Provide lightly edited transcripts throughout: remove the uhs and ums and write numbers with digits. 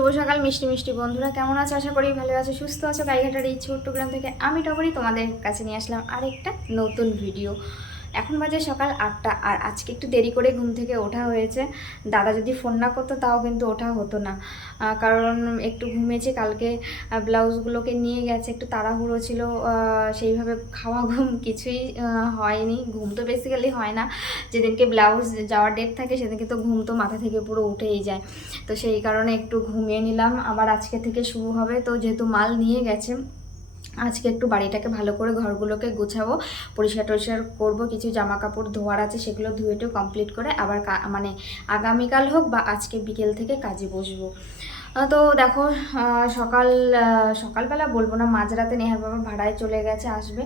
শুভ সকাল মিষ্টি মিষ্টি বন্ধুরা, কেমন আছো? আশা করি ভালো আছো, সুস্থ আছো। গাইঘাটার এই ছোট্ট গ্রাম থেকে আমি টগরি তোমাদের কাছে নিয়ে আসলাম আরেকটা নতুন ভিডিও। এখন বাজে সকাল 8টা, আর আজকে একটু দেরি করে ঘুম থেকে ওঠা হয়েছে। দাদা যদি ফোন না করতো তাও কিন্তু ওঠা হতো না, কারণ একটু ঘুমিয়েছি। কালকে ব্লাউজগুলোকে নিয়ে গেছে, একটু তাড়াহুড়ো ছিল, সেইভাবে খাওয়া ঘুম কিছুই হয়নি। ঘুম তো বেসিক্যালি হয় না, যেদিনকে ব্লাউজ যাওয়ার ডেট থাকে সেদিনকে তো ঘুম তো মাথা থেকে পুরো উঠেই যায়। তো সেই কারণে একটু ঘুমিয়ে নিলাম। আবার আজকে থেকে শুরু হবে, তো যেহেতু মাল নিয়ে গেছে আজকে একটু বাড়িটাকে ভালো করে ঘরগুলোকে গুছাবো, পরিষ্কার টরিষ্কার করবো। কিছু জামা কাপড় ধোয়ার আছে, সেগুলো ধুয়ে টুয়ে কমপ্লিট করে আবার মানে আগামীকাল হোক বা আজকে বিকেল থেকে কাজে বসবো। তো দেখো, সকালবেলা বলবো না, মাঝরাতে নেহার বাবা ভাড়ায় চলে গেছে, আসবে,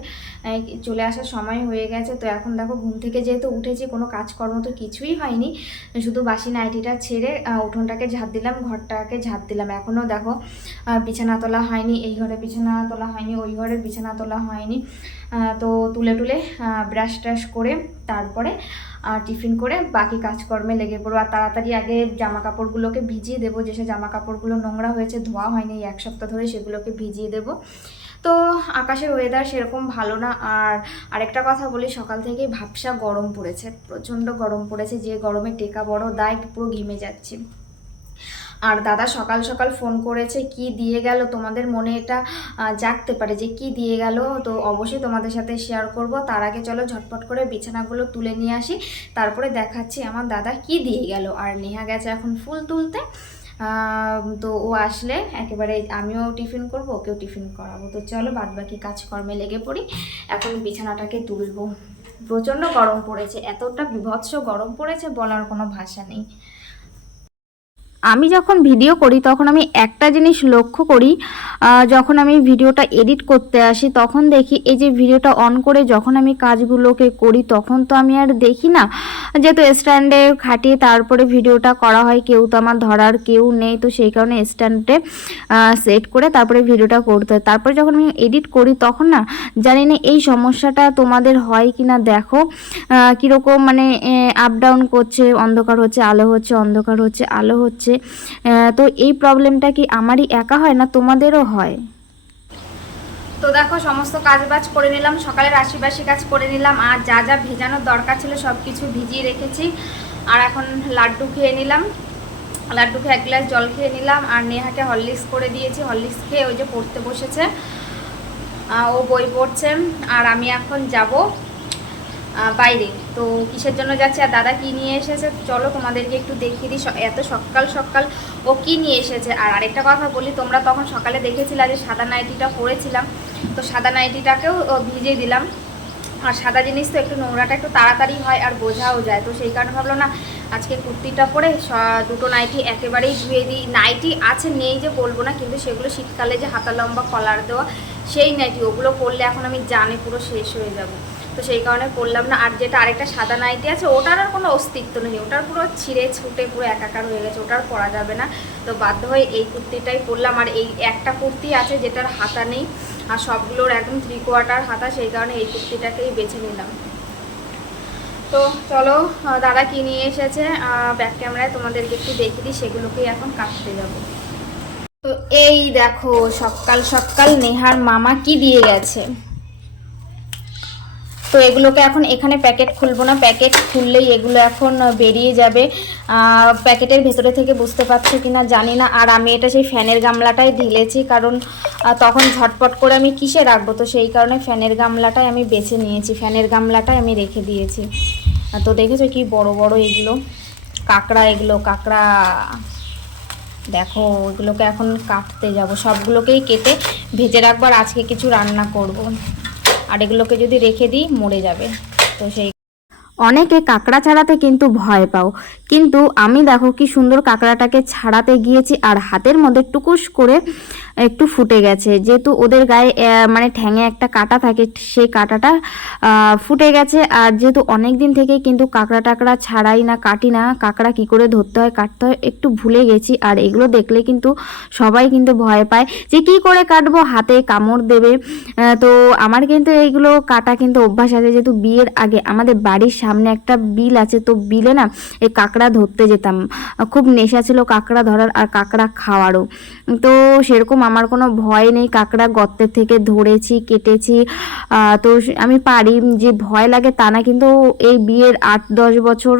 চলে আসার সময় হয়ে গেছে। তো এখন দেখো ঘুম থেকে যেহেতু উঠেছি, কোনো কাজকর্ম তো কিছুই হয়নি, শুধু বাসি নাইটিটা ছেড়ে উঠোনটাকে ঝাঁট দিলাম, ঘরটাকে ঝাঁট দিলাম। এখনও দেখো বিছানা তোলা হয়নি, এই ঘরে বিছানা তোলা হয়নি, ওই ঘরের বিছানা তোলা হয়নি। তো তুলে টুলে ব্রাশ ট্রাশ করে তারপরে টিফিন করে বাকি কাজকর্মে লেগে পড়বো। আর তাড়াতাড়ি আগে জামা কাপড়গুলোকে ভিজিয়ে দেবো, যেসব জামা কাপড়গুলো নোংরা হয়েছে, ধোয়া হয়নি এক সপ্তাহ ধরে, সেগুলোকে ভিজিয়ে দেবো। তো আকাশের ওয়েদার সেরকম ভালো না। আর আরেকটা কথা বলি, সকাল থেকেই ভাবসা গরম পড়েছে, প্রচণ্ড গরম পড়েছে, যে গরমে টেকা বড় দায়, পুরো ঘেমে যাচ্ছি। আর দাদা সকাল সকাল ফোন করেছে, কি দিয়ে গেল, তোমাদের মনে এটা জাগতে পারে যে কি দিয়ে গেল, তো অবশ্যই তোমাদের সাথে শেয়ার করব। তার আগে চলো ঝটপট করে বিছানাগুলো তুলে নিয়ে আসি, তারপরে দেখাচ্ছি আমার দাদা কি দিয়ে গেল। আর নেহা গেছে এখন ফুল তুলতে, তো ও আসলে একেবারে আমিও টিফিন করব, ওকেও টিফিন করাবো। তো চলো বাদবাকি কাজকর্মে লেগে পড়ি, এখন বিছানাটাকে তুলবো। প্রচণ্ড গরম পড়েছে, এতটা বিভৎস গরম পড়েছে, বলার কোনো ভাষা নেই। আমি যখন ভিডিও করি তখন আমি একটা জিনিস লক্ষ্য করি, যখন আমি ভিডিওটা এডিট করতে আসি তখন দেখি এই যে ভিডিওটা অন করে যখন আমি কাজগুলোকে করি তখন তো আমি আর দেখি না, যেহেতু স্ট্যান্ডে খাটিয়ে তারপরে ভিডিওটা করা হয়, কেউ তো আমার ধরার কেউ নেই, তো সেই কারণে স্ট্যান্ডে সেট করে তারপরে ভিডিওটা করতে হয়। তারপরে যখন আমি এডিট করি তখন না, জানি না এই সমস্যাটা তোমাদের হয় কি না, দেখো কীরকম মানে আপ ডাউন করছে, অন্ধকার হচ্ছে আলো হচ্ছে, অন্ধকার হচ্ছে আলো হচ্ছে। তো এই প্রবলেমটা কি আমারই একা হয় না তোমাদেরও হয়? তো দেখো সমস্ত কাজবাজ করে নিলাম, সকালের আশিবাসি কাজ করে নিলাম, আর যা যা ভেজানোর দরকার ছিল সব কিছু ভিজিয়ে রেখেছি। আর এখন লাড্ডু খেয়ে নিলাম, লাড্ডু খেয়ে 1 গ্লাস জল খেয়ে নিলাম। আর নেহাকে হরলিক্স করে দিয়েছি, হরলিক্স খেয়ে ওই যে পড়তে বসেছে, ও বই পড়ছে। আর আমি এখন যাব বাইরে। তো কিসের জন্য যাচ্ছে আর দাদা কি নিয়ে এসেছে চলো তোমাদেরকে একটু দেখিয়ে দিই। এত সকাল সকাল ও কি নিয়ে এসেছে। আর আরেকটা কথা বলি, তোমরা তখন সকালে দেখেছিলে যে সাদা নাইটিটা পরেছিলাম, তো সাদা নাইটিটাকেও ভিজিয়ে দিলাম। আর সাদা জিনিস তো একটু নোংরাটা একটু তাড়াতাড়ি হয় আর বোঝাও যায়, তো সেই কারণে ভাবলো না আজকে কুর্তিটা পরে দুটো নাইটি একেবারেই ধুয়ে দিই। নাইটি আছে, নেই যে বলবো না, কিন্তু সেগুলো শীতকালে যে হাতা লম্বা কলার দেওয়া সেই নাইটি, ওগুলো পরলে এখন আমি জানি পুরো শেষ হয়ে যাব, তো সেই কারণে পরলাম না। আর যেটা আরেকটা সাদা নাইটি আছে ওটার আর কোনো অস্তিত্ব নেই, ওটার পুরো ছিঁড়ে ছুটে পুরো একাকার হয়ে গেছে, ওটার পরা যাবে না। তো বাধ্য হয়ে এই কুর্তিটাই পরলাম। আর এই একটা কুর্তি আছে যেটার হাতা নেই, আর সবগুলোর একদম 3/4 হাতা, সেই কারণে এই কুর্তিটাকেই বেছে নিলাম। তো চলো দাদা কি নিয়ে এসেছে ব্যাক ক্যামেরায় তোমাদেরকে একটু দেখিয়ে দিই, সেগুলোকেই এখন কাটতে যাব। তো এই দেখো সকাল সকাল নেহার মামা কি দিয়ে গেছে। তো এগুলোকে এখন এখানে প্যাকেট খুলবো না, প্যাকেট খুললেই এগুলো এখন বেরিয়ে যাবে, প্যাকেটের ভেতরে থেকে বুঝতে পারছো কিনা জানি না। আর আমি এটা সেই ফ্যানের গামলাটাই ঢেলেছি, কারণ তখন ঝটপট করে আমি কিসে রাখবো, তো সেই কারণে ফ্যানের গামলাটাই আমি বেছে নিয়েছি, ফ্যানের গামলাটাই আমি রেখে দিয়েছি। তো দেখেছো কি বড় বড় এগুলো কাঁকড়া, এগুলো কাঁকড়া দেখো, এগুলোকে এখন কাটতে যাব, সবগুলোকেই কেটে ভেজে রাখবো। আর আজকে কিছু রান্না করব, আর এগুলোকে যদি রেখে দিই মরে যাবে, তো সেই অনেকে কাঁকড়া ছাড়াতে কিন্তু ভয় পাও, কিন্তু আমি দেখো কি সুন্দর কাঁকড়াটাকে ছাড়াতে গিয়েছি, আর হাতের মধ্যে টুকুস করে একটু ফুটে গেছে, যেহেতু ওদের গায়ে মানে ঠ্যাঙে একটা কাঁটা থাকে, সেই কাঁটাটা ফুটে গেছে। আর যেহেতু অনেক দিন থেকে কিন্তু কাঁকড়া টাকড়া ছাড়াই না, কাটি না, কাঁকড়া কি করে ধরতে হয় কাটতে হয় একটু ভুলে গেছি। আর এগুলো দেখলে কিন্তু সবাই কিন্তু ভয় পায় যে কি করে কাটবো, হাতে কামড় দেবে। তো আমার কিন্তু এইগুলো কাটা কিন্তু অভ্যাস আছে, যেহেতু বিয়ের আগে আমাদের বাড়ির সামনে একটা বিল আছে, তো বিলে না এই কাঁকড়া ধরতে যেতাম। খুব নেশা ছিল কাঁকড়া ধরার আর কাঁকড়া খাওয়ারও। তো সেরকম আমার কোনো ভয় নেই, কাঁকড়া গর্তের থেকে ধরেছি, কেটেছি। তো আমি পারি, যে ভয় লাগে তা না। কিন্তু এই বিয়ের 8-10 বছর,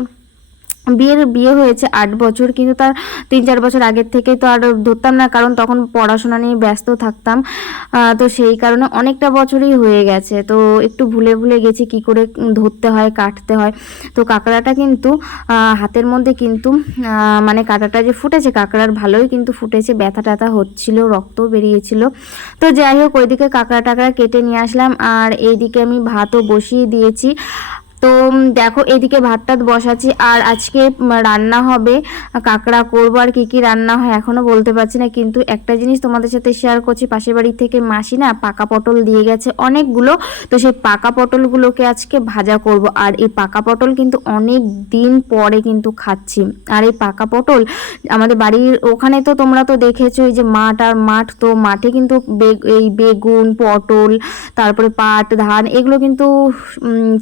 বিয়ে হয়েছে 8 বছর, কিন্তু তার 3-4 বছর আগের থেকে তো আর ধরতাম না, কারণ তখন পড়াশোনা নিয়ে ব্যস্ত থাকতাম। তো সেই কারণে অনেকটা বছরই হয়ে গেছে, তো একটু ভুলে ভুলে গেছি কি করে ধরতে হয়, কাটতে হয়। তো কাঁকড়াটা কিন্তু হাতের মধ্যে কিন্তু মানে কাঁটাটা যে ফুটেছে কাঁকড়ার, ভালোই কিন্তু ফুটেছে, ব্যথা ট্যাথা হচ্ছিল, রক্তও বেরিয়েছিল। তো যাই হোক, ওইদিকে কাঁকড়া টাকড়া কেটে নিয়ে আসলাম, আর এইদিকে আমি ভাতও বসিয়ে দিয়েছি। তো দেখো এদিকে ভাতটা বসাচ্ছি, আর আজকে রান্না হবে, কাঁকড়া করবো। আর কি রান্না হয় এখনও বলতে পারছি না, কিন্তু একটা জিনিস তোমাদের সাথে শেয়ার করছি। পাশের বাড়ি থেকে মাসি না পাকা পটল দিয়ে গেছে অনেকগুলো, তো সেই পাকা পটলগুলোকে আজকে ভাজা করব। আর এই পাকা পটল কিন্তু অনেক দিন পরে কিন্তু খাচ্ছি। আর এই পাকা পটল আমাদের বাড়ির ওখানে তো তোমরা তো দেখেছো, এই যে মাঠ আর মাঠ, তো মাঠে কিন্তু এই বেগুন, পটল, তারপরে পাট, ধান, এগুলো কিন্তু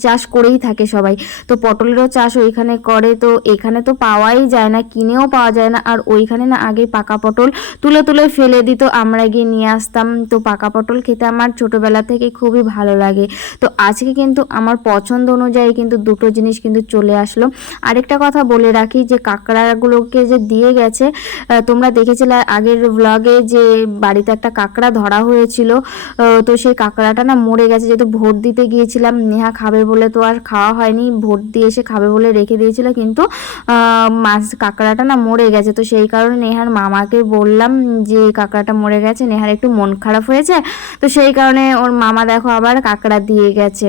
চাষ করেই থাকে সবাই। তো পটলেরও চাষ ওইখানে করে, তো এখানে তো পাওয়াই যায় না, কিনেও পাওয়া যায় না। আর ওইখানে না আগে পাকা পটল তুলে তুলে ফেলে দিত, আমরা গিয়ে নিয়ে আসতাম। তো পাকা পটল খেতে আমার ছোটোবেলা থেকে খুবই ভালো লাগে। তো আজকে কিন্তু আমার পছন্দ অনুযায়ী কিন্তু দুটো জিনিস কিন্তু চলে আসলো। আরেকটা কথা বলে রাখি, যে কাঁকড়াগুলোকে যে দিয়ে গেছে, তোমরা দেখেছিলে আগের ব্লগে যে বাড়িতে একটা কাঁকড়া ধরা হয়েছিল, তো সেই কাঁকড়াটা না মরে গেছে। যেহেতু ভোট দিতে গিয়েছিলাম, নেহা খাবে বলে তো আর খাওয়া হয়নি, ভোট দিয়ে এসে খাবে বলে রেখে দিয়েছিল, কিন্তু মাছ কাঁকড়াটা না মরে গেছে। তো সেই কারণে নেহার মামাকে বললাম যে কাঁকড়াটা মরে গেছে, নেহার একটু মন খারাপ হয়েছে, তো সেই কারণে ওর মামা দেখো আবার কাঁকড়া দিয়ে গেছে।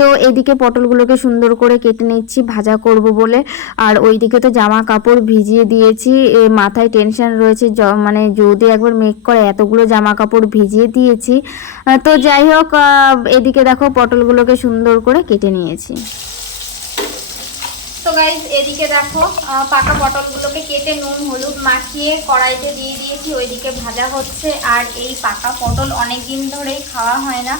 তো এদিকে পটলগুলোকে সুন্দর করে কেটে নিচ্ছি ভাজা করব বলে। আর ওইদিকে তো জামা কাপড় ভিজিয়ে দিয়েছি, মাথায় টেনশন রয়েছে, মানে যদি একবার মেক করে এতগুলো জামা কাপড় ভিজিয়ে দিয়েছি। তো যাই হোক, এদিকে দেখো পটলগুলোকে সুন্দর করে কেটে নিয়েছি। তো গাইস এদিকে দেখো পাকা পটলগুলোকে কেটে নুন হলুদ মাখিয়ে কড়াইতে দিয়ে দিয়েছি, ওইদিকে ভাজা হচ্ছে। আর এই পাকা পটল অনেক দিন ধরেই খাওয়া হয় না,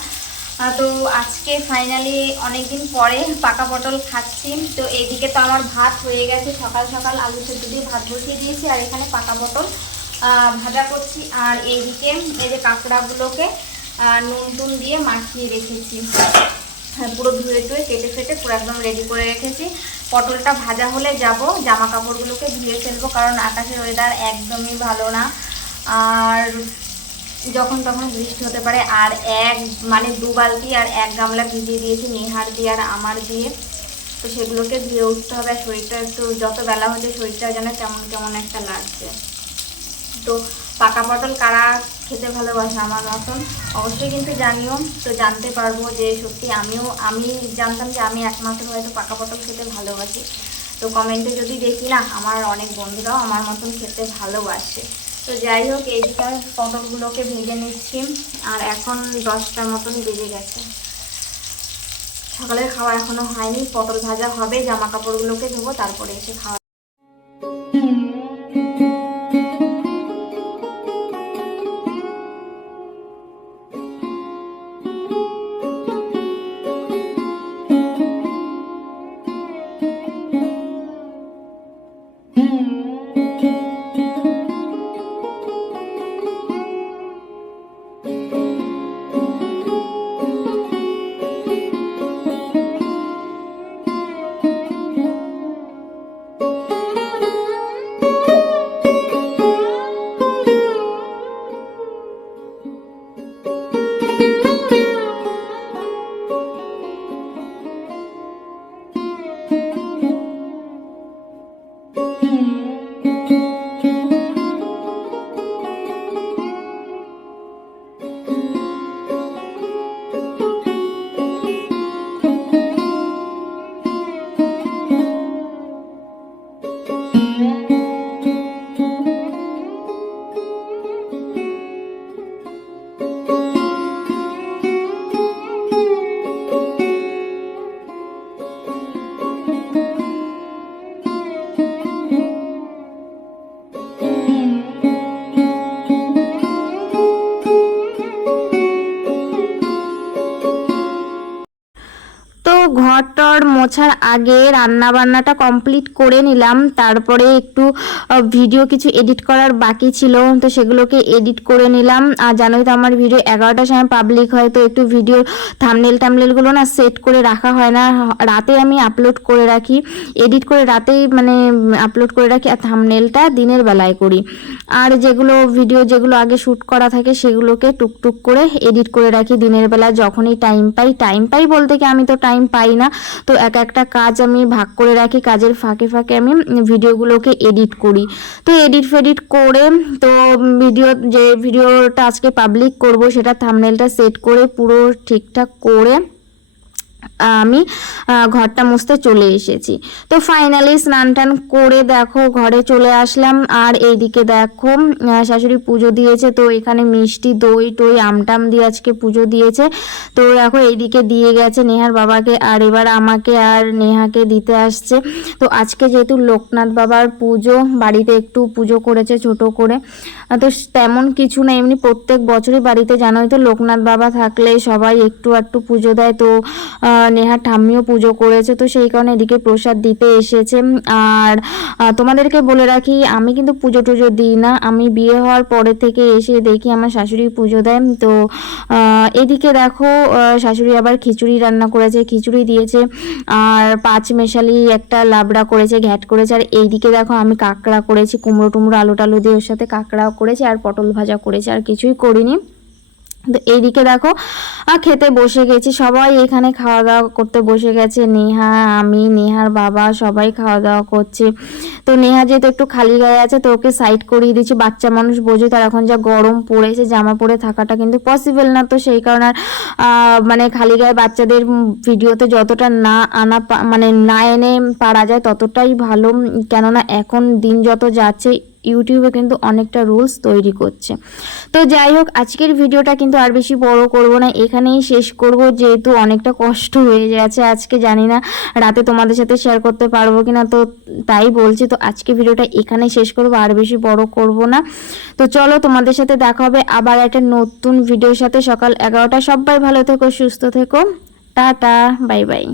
তো আজকে ফাইনালি অনেক দিন পরে পাকা পটল খাচ্ছি। তো এইদিকে তো আমার ভাত হয়ে গেছে, সকাল সকাল আলু সেদ্ধ দিয়ে ভাত বসিয়ে দিয়েছি, আর এখানে পাকা পটল ভাজা করছি। আর এইদিকে এই যে কাঁকড়াগুলোকে নুন টুন দিয়ে মাখিয়ে রেখেছি, পুরো ধুয়ে টুয়ে কেটে ফেটে পুরো একদম রেডি করে রেখেছি। পটলটা ভাজা হলে যাব জামা কাপড়গুলোকে ধুয়ে ফেলবো, কারণ আকাশের ওয়েদার একদমই ভালো না, আর যখন তখন বৃষ্টি হতে পারে। আর মানে 2 বালতি আর 1 গামলা ভিজিয়ে দিয়েছি নেহার দিয়ে আর আমার দিয়ে, তো সেগুলোকে ধুয়ে উঠতে হবে। শরীরটা একটু যত বেলা হচ্ছে শরীরটা যেন কেমন কেমন একটা লাগছে। তো পাকা পটল কারা খেতে ভালোবাসে আমার মতন অবশ্যই কিন্তু জানিও, তো জানতে পারবো যে সত্যি আমি জানতাম যে আমি একমাত্র হয়তো পাকা পটল খেতে ভালোবাসি। তো কমেন্টে যদি দেখি না আমার অনেক বন্ধুরাও আমার মতন খেতে ভালোবাসে। তো যাই হোক, এইদিকে পটলগুলোকে ভেজে নিচ্ছি, আর এখন 10টার মতন বেজে গেছে। সকালের খাওয়া এখনো হয়নি, পটল ভাজা হবে, জামা কাপড়গুলোকে ধোবো, তারপরে এসে খাওয়া। ঘর টর মোছার আগে রান্না বান্নাটা কমপ্লিট করে নিলাম, তারপরে একটু ভিডিও কিছু এডিট করার বাকি ছিল, তো সেগুলোকে এডিট করে নিলাম। আর জানোই তো আমার ভিডিও 11টার সময় পাবলিক হয়, তো একটু ভিডিও থাম্বনেলগুলো না সেট করে রাখা হয় না, রাতে আমি আপলোড করে রাখি, এডিট করে রাতেই মানে আপলোড করে রাখি, আর থাম্বনেলটা দিনের বেলায় করি। আর যেগুলো ভিডিও যেগুলো আগে শ্যুট করা থাকে সেগুলোকে টুকটুক করে এডিট করে রাখি দিনের বেলা যখনই টাইম পাই বলতে কি আমি তো টাইম পাই না, তো একটা কাজ আমি ভাগ করে রাখি, কাজের ফাঁকে ফাঁকে আমি ভিডিওগুলোকে এডিট করি। তো এডিট ফেডিট করে তো যে ভিডিওটা আজকে পাবলিক করব সেটা থাম্বনেলটা সেট করে পুরো ঠিকঠাক করে আমি ঘরটা মুছতে চলে এসেছি। তো ফাইনালি স্নান টান করে দেখো ঘরে চলে আসলাম। আর এইদিকে দেখো শাশুড়ি পুজো দিয়েছে, তো এখানে মিষ্টি দই টই আমটাম দিয়ে আজকে পুজো দিয়েছে। তো দেখো এইদিকে দিয়ে গেছে নেহার বাবাকে, আর এবার আমাকে আর নেহাকে দিতে আসছে। তো আজকে যেহেতু লোকনাথ বাবার পুজো, বাড়িতে একটু পুজো করেছে ছোট করে, তো তেমন কিছু না, এমনি প্রত্যেক বছরই বাড়িতে জানোই তো লোকনাথ বাবা থাকলে সবাই একটু একটু পুজো দেয়। তো নেহার ঠাম্মিও পুজো করেছে, তো সেই কারণে এদিকে প্রসাদ দিতে এসেছে। আর তোমাদেরকে বলে রাখি আমি কিন্তু পুজো টুজো দিই না, আমি বিয়ে হওয়ার পরে থেকে এসে দেখি আমার শাশুড়ি পুজো দেয়। তো এদিকে দেখো শাশুড়ি আবার খিচুড়ি রান্না করেছে, খিচুড়ি দিয়েছে, আর পাঁচ মেশালি একটা লাবড়া করেছে, ঘ্যাট করেছে। আর এইদিকে দেখো আমি কাঁকড়া করেছি, কুমড়ো টুমড়ো আলু টালু দিয়ে ওর সাথে কাঁকড়াও করেছি, আর পটল ভাজা করেছি, আর কিছুই করিনি। তো এইদিকে দেখো খেতে বসে গেছি, সবাই এখানে খাওয়া দাওয়া করতে বসে গেছে, নেহা আমি নেহার বাবা সবাই খাওয়া দাওয়া করছে। তো নেহা যেহেতু একটু খালি গায়ে আছে তো ওকে সাইড করিয়ে দিচ্ছি, বাচ্চা মানুষ বোঝে, তার এখন যা গরম পড়েছে জামা পরে থাকাটা কিন্তু পসিবল না, তো সেই কারণে মানে খালি গায়ে বাচ্চাদের ভিডিওতে যতটা না আনা মানে না এনে পারা যায় ততটাই ভালো, কেননা এখন দিন যত যাচ্ছে ইউটিউবে কিন্তু অনেকটা রুলস তৈরি করছে। তো যাই হোক আজকের ভিডিওটা কিন্তু আর বেশি বড় করব না, এখানেই শেষ করব, যেহেতু অনেকটা কষ্ট হয়ে গেছে আজকে, জানি না রাতে তোমাদের সাথে শেয়ার করতে পারবো কিনা, তো তাই বলছি। তো আজকে ভিডিওটা এখানেই শেষ করব, আর বেশি বড় করব না। তো চলো তোমাদের সাথে দেখা হবে আবার একটা নতুন ভিডিওর সাথে সকাল 11টা। সবাই ভালো থেকো, সুস্থ থেকো, টাটা, বাই বাই।